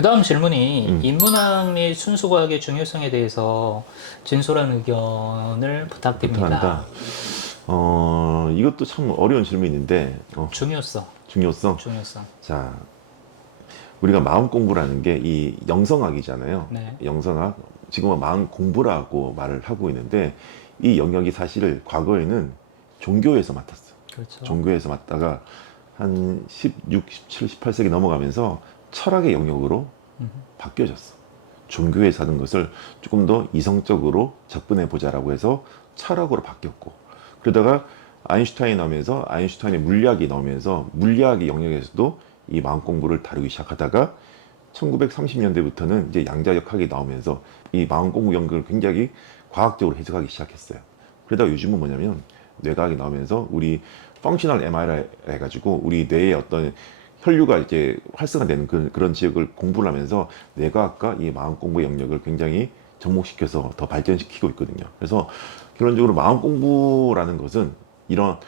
그 다음 질문이 음. 인문학 및 순수과학의 중요성에 대해서 진솔한 의견을 부탁드립니다. 부탁한다. 이것도 참 어려운 질문인데, 중요성, 중요성. 중요성. 자, 우리가 마음 공부라는 게 이 영성학이잖아요. 네. 영성학. 지금은 마음 공부라고 말을 하고 있는데, 이 영역이 사실 과거에는 종교에서 맡았어. 그렇죠. 종교에서 맡다가 한 16, 17, 18세기 넘어가면서 철학의 영역으로 바뀌어졌어. 종교에서 하는 것을 조금 더 이성적으로 접근해 보자라고 해서 철학으로 바뀌었고, 그러다가 아인슈타인이 나오면서 아인슈타인의 물리학이 나오면서 물리학의 영역에서도 이 마음 공부를 다루기 시작하다가 1930년대부터는 이제 양자역학이 나오면서 이 마음 공부 연구를 굉장히 과학적으로 해석하기 시작했어요. 그러다가 요즘은 뭐냐면 뇌과학이 나오면서 우리 펑셔널 MRI 해가지고 우리 뇌의 어떤 혈류가 이제 활성화되는 그런 지역을 공부를 하면서 뇌과학과 이 마음 공부 영역을 굉장히 접목시켜서 더 발전시키고 있거든요. 그래서 결론적으로 마음 공부라는 것은 이런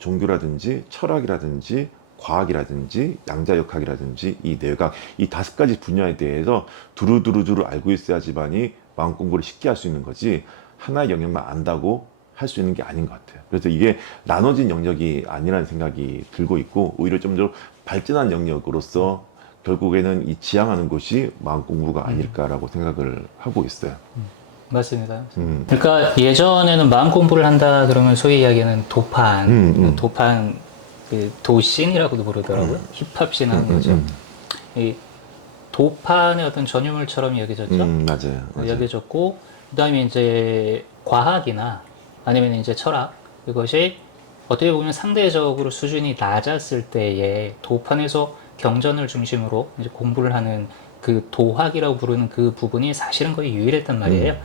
종교라든지 철학이라든지 과학이라든지 양자역학이라든지 이 뇌과학 이 다섯 가지 분야에 대해서 두루두루두루 알고 있어야지만이 마음 공부를 쉽게 할 수 있는 거지 하나의 영역만 안다고 할 수 있는 게 아닌 것 같아요. 그래서 이게 나눠진 영역이 아니라는 생각이 들고 있고 오히려 좀 더 발전한 영역으로서 결국에는 이 지향하는 것이 마음 공부가 아닐까라고 생각을 하고 있어요. 맞습니다. 음, 그러니까 예전에는 마음 공부를 한다 그러면 소위 이야기하는 도판, 그 도씬이라고도 부르더라고요. 힙합씬 하는 거죠. 이 도판의 어떤 전유물처럼 여겨졌죠. 맞아요, 맞아요. 여겨졌고, 그 다음에 이제 과학이나 아니면 이제 철학, 이것이 어떻게 보면 상대적으로 수준이 낮았을 때에 도판에서 경전을 중심으로 이제 공부를 하는 그 도학이라고 부르는 그 부분이 사실은 거의 유일했단 말이에요.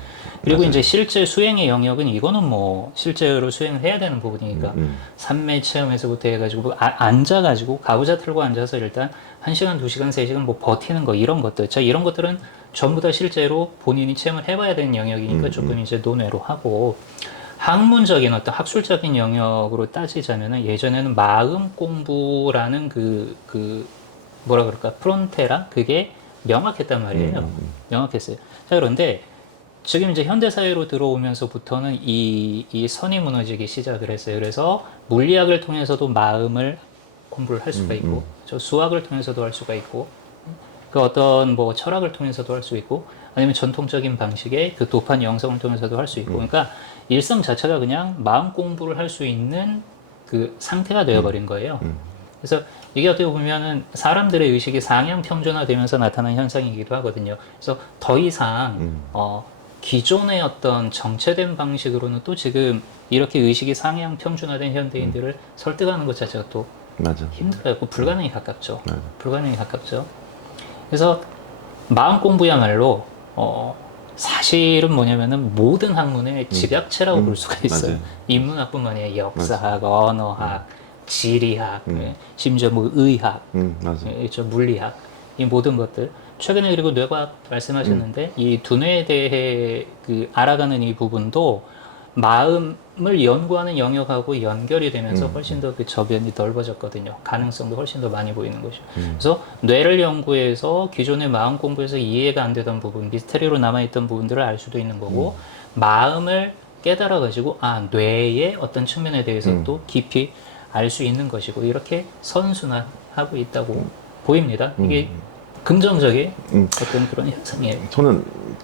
그리고 맞아요. 이제 실제 수행의 영역은 이거는 뭐 실제로 수행을 해야 되는 부분이니까 산매 체험에서부터 해가지고 앉아가지고 가부좌 틀고 앉아서 일단 1시간, 2시간, 3시간 뭐 버티는 거 이런 것들. 자, 이런 것들은 전부 다 실제로 본인이 체험을 해봐야 되는 영역이니까 조금 이제 논외로 하고 학문적인 어떤 학술적인 영역으로 따지자면은 예전에는 마음 공부라는 뭐라 그럴까 프론테라 그게 명확했단 말이에요. 명확했어요. 자, 그런데 지금 이제 현대사회로 들어오면서부터는 이 선이 무너지기 시작을 했어요. 그래서 물리학을 통해서도 마음을 공부를 할 수가 있고, 저 수학을 통해서도 할 수가 있고, 그 어떤 뭐 철학을 통해서도 할 수 있고, 아니면 전통적인 방식의 그 도판 영성을 통해서도 할 수 있고, 그러니까 일성 자체가 그냥 마음 공부를 할 수 있는 그 상태가 되어버린 거예요. 그래서 이게 어떻게 보면은 사람들의 의식이 상향 평준화되면서 나타난 현상이기도 하거든요. 그래서 더 이상 기존의 어떤 정체된 방식으로는 또 지금 이렇게 의식이 상향 평준화된 현대인들을 설득하는 것 자체가 또 맞아. 힘들어요. 불가능에 가깝죠. 맞아. 불가능에 가깝죠. 그래서 마음 공부야말로 사실은 뭐냐면은 모든 학문의 집약체라고 볼 수가 있어요. 맞아요. 인문학뿐만 아니라 역사학, 언어학, 지리학, 심지어 뭐 의학, 맞아. 물리학 이 모든 것들. 최근에 그리고 뇌과학 말씀하셨는데 이 두뇌에 대해 그 알아가는 이 부분도 마음을 연구하는 영역하고 연결이 되면서 훨씬 더 그 저변이 넓어졌거든요. 가능성도 훨씬 더 많이 보이는 것이죠. 그래서 뇌를 연구해서 기존의 마음 공부에서 이해가 안 되던 부분, 미스터리로 남아있던 부분들을 알 수도 있는 거고, 마음을 깨달아가지고, 뇌의 어떤 측면에 대해서 또 깊이 알 수 있는 것이고, 이렇게 선순환하고 있다고 보입니다. 이게 긍정적인 어떤 그런 현상이에요. 저는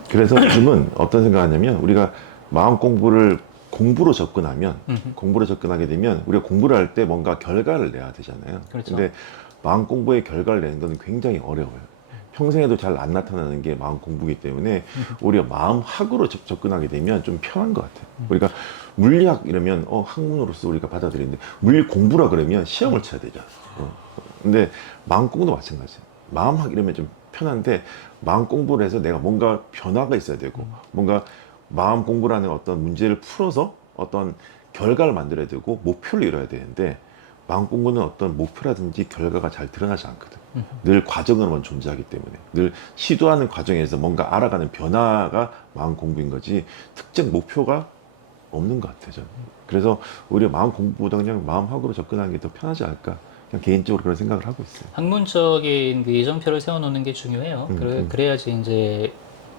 그래서 요즘은 어떤 생각하냐면 우리가 마음 공부를 공부로 접근하면 공부로 접근하게 되면 우리가 공부를 할 때 뭔가 결과를 내야 되잖아요. 그렇죠. 근데 마음 공부의 결과를 내는 건 굉장히 어려워요. 평생에도 잘 안 나타나는 게 마음 공부이기 때문에 우리가 마음학으로 접근하게 되면 좀 편한 것 같아요. 우리가 물리학 이러면 학문으로서 우리가 받아들이는데 물리 공부라 그러면 시험을 쳐야 되잖아. 근데 마음 공부도 마찬가지예요. 마음학 이러면 좀 편한데 마음 공부를 해서 내가 뭔가 변화가 있어야 되고 뭔가 마음 공부라는 어떤 문제를 풀어서 어떤 결과를 만들어야 되고 목표를 이뤄야 되는데 마음 공부는 어떤 목표라든지 결과가 잘 드러나지 않거든. 늘 과정으로만 존재하기 때문에 늘 시도하는 과정에서 뭔가 알아가는 변화가 마음 공부인 거지 특정 목표가 없는 것 같아요. 저는. 그래서 오히려 마음 공부보다 그냥 마음학으로 접근하는 게 더 편하지 않을까 그냥 개인적으로 그런 생각을 하고 있어요. 학문적인 그 이정표를 세워놓는 게 중요해요. 그래야지 이제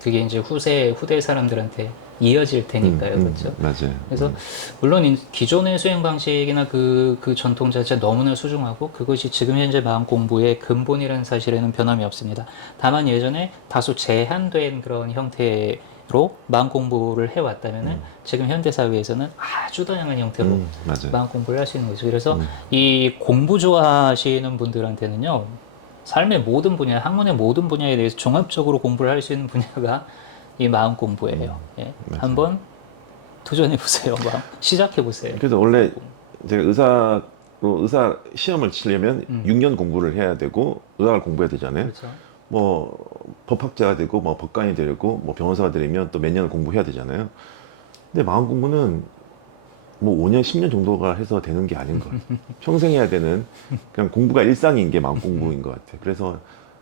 그게 이제 후대 사람들한테 이어질 테니까요. 그렇죠? 맞아요. 그래서 물론 기존의 수행 방식이나 그 전통 자체 너무나 소중하고 그것이 지금 현재 마음 공부의 근본이라는 사실에는 변함이 없습니다. 다만 예전에 다소 제한된 그런 형태로 마음 공부를 해왔다면은 지금 현대 사회에서는 아주 다양한 형태로 맞아요. 마음 공부를 할 수 있는 거죠. 그래서 이 공부 좋아하시는 분들한테는요, 삶의 모든 분야, 학문의 모든 분야에 대해서 종합적으로 공부를 할 수 있는 분야가 이 마음 공부예요. 예. 맞아요. 한번 도전해 보세요. 시작해 보세요. 그래서 원래 제가 의사 시험을 치려면 6년 공부를 해야 되고 의학을 공부해야 되잖아요. 그렇죠. 뭐 법학자가 되고 뭐 법관이 되고 뭐 변호사가 되려면 또 몇 년을 공부해야 되잖아요. 근데 마음 공부는 뭐 5년, 10년 정도가 해서 되는 게 아닌 것 같아요. 평생 해야 되는 그냥 공부가 일상인 게 마음 공부인 것 같아요.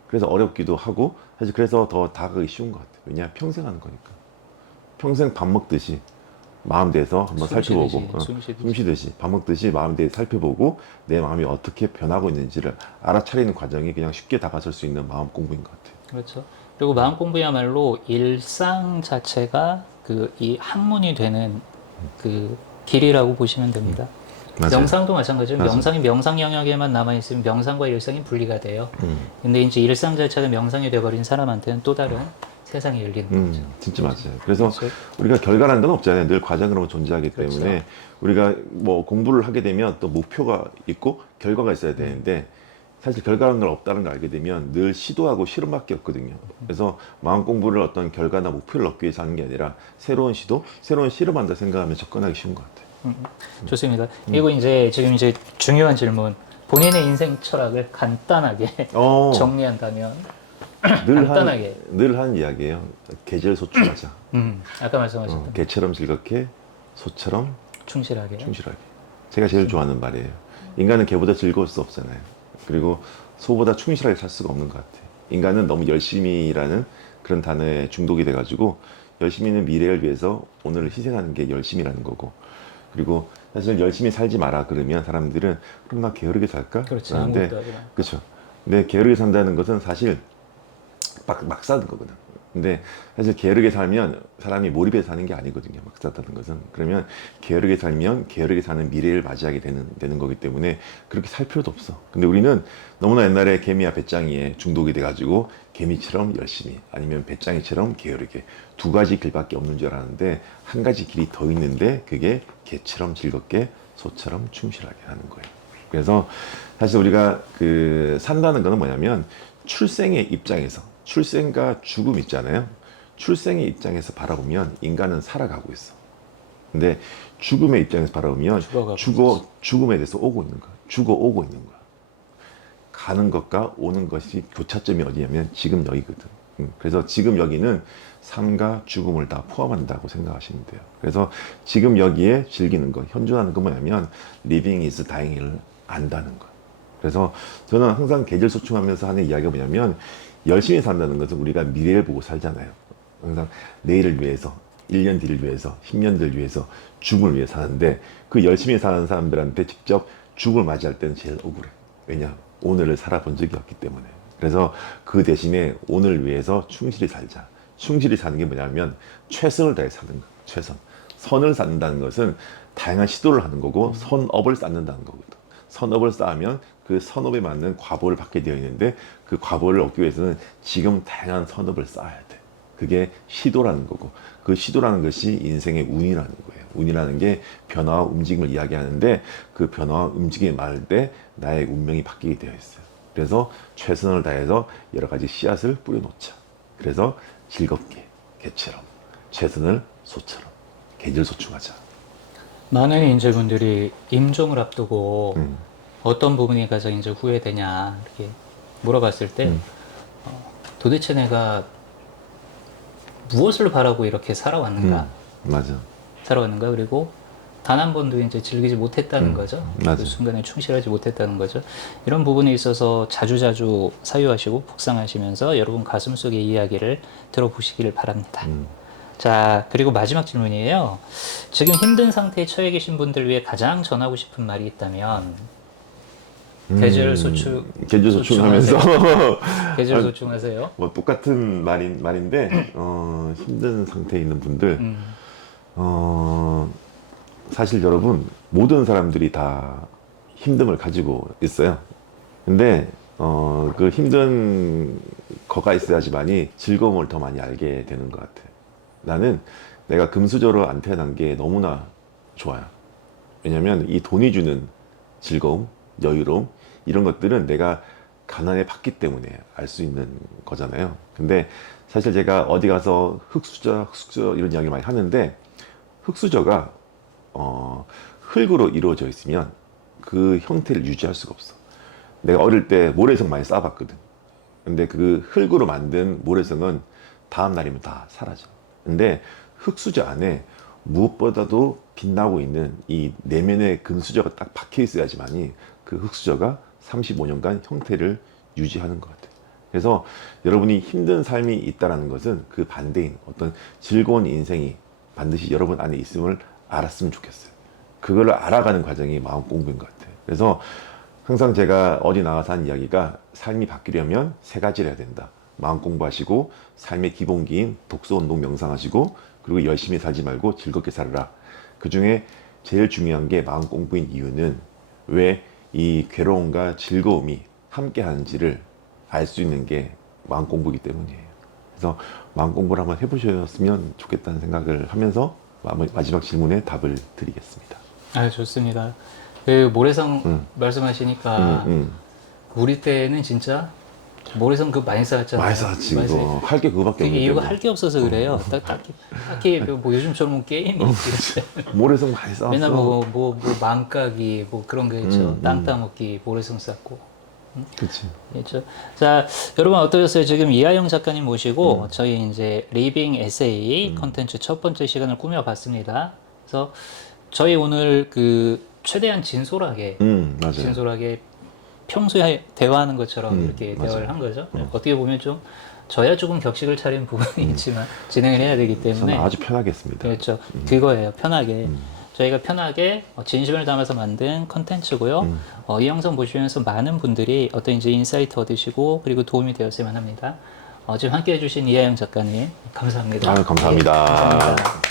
그래서 어렵기도 하고 사실 그래서 더 다가가기 쉬운 것 같아요. 왜냐 평생 하는 거니까. 평생 밥 먹듯이 마음 대해서 한번 살펴보고 숨 쉬듯이 밥 먹듯이 마음 대해 살펴보고 내 마음이 어떻게 변하고 있는지를 알아차리는 과정이 그냥 쉽게 다가설 수 있는 마음 공부인 것 같아요. 그렇죠. 그리고 마음 공부야말로 일상 자체가 이 학문이 되는 그 길이라고 보시면 됩니다. 맞아요. 명상도 마찬가지로 맞아요. 명상이 명상 영역에만 남아있으면 명상과 일상이 분리가 돼요. 근데 이제 일상 자체가 명상이 돼버린 사람한테는 또 다른 세상이 열리는 거죠. 진짜 맞아요. 그래서 그렇죠. 우리가 결과라는 건 없잖아요. 늘 과정으로 존재하기 그렇죠. 때문에 우리가 뭐 공부를 하게 되면 또 목표가 있고 결과가 있어야 되는데 사실 결과라는 걸 없다는 걸 알게 되면 늘 시도하고 실험밖에 없거든요. 그래서 마음 공부를 어떤 결과나 목표를 얻기 위해서 하는 게 아니라 새로운 시도, 새로운 실험한다 생각하면 접근하기 쉬운 것 같아요. 좋습니다. 그리고 이제 지금 이제 중요한 질문. 본인의 인생 철학을 간단하게 정리한다면 간단하게. 늘 하는 이야기예요. 계절소충하자. 아까 말씀하셨던 개처럼 즐겁게, 소처럼 충실하게. 제가 제일 좋아하는 말이에요. 인간은 개보다 즐거울 수 없잖아요. 그리고 소보다 충실하게 살 수가 없는 것 같아요. 인간은 너무 열심히라는 그런 단어에 중독이 돼가지고 열심히는 미래를 위해서 오늘을 희생하는 게 열심이라는 거고, 그리고 사실 열심히 살지 마라 그러면 사람들은 그럼 나 게으르게 살까? 그렇지. 그런데 아무것도 하지 마. 그렇죠. 근데 게으르게 산다는 것은 사실 막 사는 거거든. 근데 사실 게으르게 살면 사람이 몰입해서 사는 게 아니거든요. 막 산다는 것은. 그러면 게으르게 살면 게으르게 사는 미래를 맞이하게 되는 거기 때문에 그렇게 살 필요도 없어. 근데 우리는 너무나 옛날에 개미와 배짱이에 중독이 돼가지고 개미처럼 열심히 아니면 배짱이처럼 게으르게 두 가지 길밖에 없는 줄 알았는데 한 가지 길이 더 있는데 그게 개처럼 즐겁게 소처럼 충실하게 하는 거예요. 그래서 사실 우리가 산다는 거는 뭐냐면 출생의 입장에서 출생과 죽음 있잖아요. 출생의 입장에서 바라보면 인간은 살아가고 있어. 근데 죽음의 입장에서 바라보면 죽음에 대해서 오고 있는 거야. 죽어 오고 있는 거야. 가는 것과 오는 것이 교차점이 어디냐면 지금 여기거든. 그래서 지금 여기는 삶과 죽음을 다 포함한다고 생각하시면 돼요. 그래서 지금 여기에 즐기는 것, 현존하는 건 뭐냐면 living is dying을 안다는 것. 그래서 저는 항상 계절소충하면서 하는 이야기가 뭐냐면 열심히 산다는 것은 우리가 미래를 보고 살잖아요. 항상 내일을 위해서, 1년 뒤를 위해서, 10년 뒤를 위해서, 죽음을 위해 사는데 그 열심히 사는 사람들한테 직접 죽음을 맞이할 때는 제일 억울해. 왜냐? 오늘을 살아본 적이 없기 때문에. 그래서 그 대신에 오늘을 위해서 충실히 살자. 충실히 사는 게 뭐냐면 최선을 다해 사는 거야. 최선. 선을 쌓는다는 것은 다양한 시도를 하는 거고 선업을 쌓는다는 거거든. 선업을 쌓으면 그 선업에 맞는 과보를 받게 되어 있는데 그 과보를 얻기 위해서는 지금 다양한 선업을 쌓아야 돼. 그게 시도라는 거고 그 시도라는 것이 인생의 운이라는 거예요. 운이라는 게 변화와 움직임을 이야기하는데 그 변화와 움직임이 많을 때 나의 운명이 바뀌게 되어 있어요. 그래서 최선을 다해서 여러 가지 씨앗을 뿌려놓자. 그래서 즐겁게 개처럼 최선을 소처럼 계절소충하자. 많은 인재분들이 임종을 앞두고 어떤 부분이 가장 이제 후회되냐 이렇게 물어봤을 때 도대체 내가 무엇을 바라고 이렇게 살아왔는가? 맞아. 살아왔는가? 그리고 단 한 번도 이제 즐기지 못했다는 거죠. 맞아. 그 순간에 충실하지 못했다는 거죠. 이런 부분에 있어서 자주자주 사유하시고 묵상하시면서 여러분 가슴 속의 이야기를 들어보시기를 바랍니다. 자, 그리고 마지막 질문이에요. 지금 힘든 상태에 처해 계신 분들 위해 가장 전하고 싶은 말이 있다면 계절 소출 계절 소충하면서 계절 소충하세요? 뭐 똑같은 말인데 힘든 상태에 있는 분들 사실 여러분 모든 사람들이 다 힘듦을 가지고 있어요. 근데 그 힘든 거가 있어야지만이 즐거움을 더 많이 알게 되는 것 같아. 나는 내가 금수저로 안 태어난 게 너무나 좋아요. 왜냐면 이 돈이 주는 즐거움, 여유로움 이런 것들은 내가 가난해 봤기 때문에 알 수 있는 거잖아요. 근데 사실 제가 어디 가서 흙수저 이런 이야기 많이 하는데 흙수저가 흙으로 이루어져 있으면 그 형태를 유지할 수가 없어. 내가 어릴 때 모래성 많이 쌓아봤거든. 근데 그 흙으로 만든 모래성은 다음 날이면 다 사라져. 근데 흙수저 안에 무엇보다도 빛나고 있는 이 내면의 금수저가 딱 박혀 있어야지만이 그 흙수저가 35년간 형태를 유지하는 것 같아요. 그래서 여러분이 힘든 삶이 있다는 것은 그 반대인 어떤 즐거운 인생이 반드시 여러분 안에 있음을 알았으면 좋겠어요. 그걸 알아가는 과정이 마음 공부인 것 같아요. 그래서 항상 제가 어디 나가서 하는 이야기가 삶이 바뀌려면 세 가지를 해야 된다. 마음 공부하시고 삶의 기본기인 독서, 운동, 명상하시고 그리고 열심히 살지 말고 즐겁게 살아라. 그 중에 제일 중요한 게 마음 공부인 이유는 왜 이 괴로움과 즐거움이 함께 하는지를 알 수 있는 게 마음 공부이기 때문이에요. 그래서 마음 공부를 한번 해보셨으면 좋겠다는 생각을 하면서 마지막 질문에 답을 드리겠습니다. 아, 좋습니다. 그 모래성 말씀하시니까 우리 때는 진짜 모래성 그 많이 쌓았잖아요. 많이 쌓았지 그거. 할 게 그거밖에 그게 없는데 이유가 뭐. 할 게 없어서 그래요. 딱히 뭐 요즘처럼 뭐 게임이 있지. 모래성 많이 쌓았어. 맨날 뭐 망까기 뭐 그런 거 있죠. 땅 따먹기 모래성 쌓고. 그치. 그렇죠. 자, 여러분 어떠셨어요? 지금 이하영 작가님 모시고 저희 이제 리빙 에세이 컨텐츠 첫 번째 시간을 꾸며봤습니다. 그래서 저희 오늘 그 최대한 진솔하게 맞아요. 진솔하게 평소에 대화하는 것처럼 이렇게 맞아요. 대화를 한 거죠. 어떻게 보면 좀 저야 조금 격식을 차린 부분이 있지만 진행을 해야 되기 때문에 저는 아주 편하게 했습니다. 그렇죠. 그거예요. 편하게. 저희가 편하게 진심을 담아서 만든 컨텐츠고요. 이 영상 보시면서 많은 분들이 어떤 이제 인사이트 얻으시고 그리고 도움이 되었으면 합니다. 지금 함께 해주신 이하영 작가님 감사합니다. 아유, 감사합니다. 네, 감사합니다.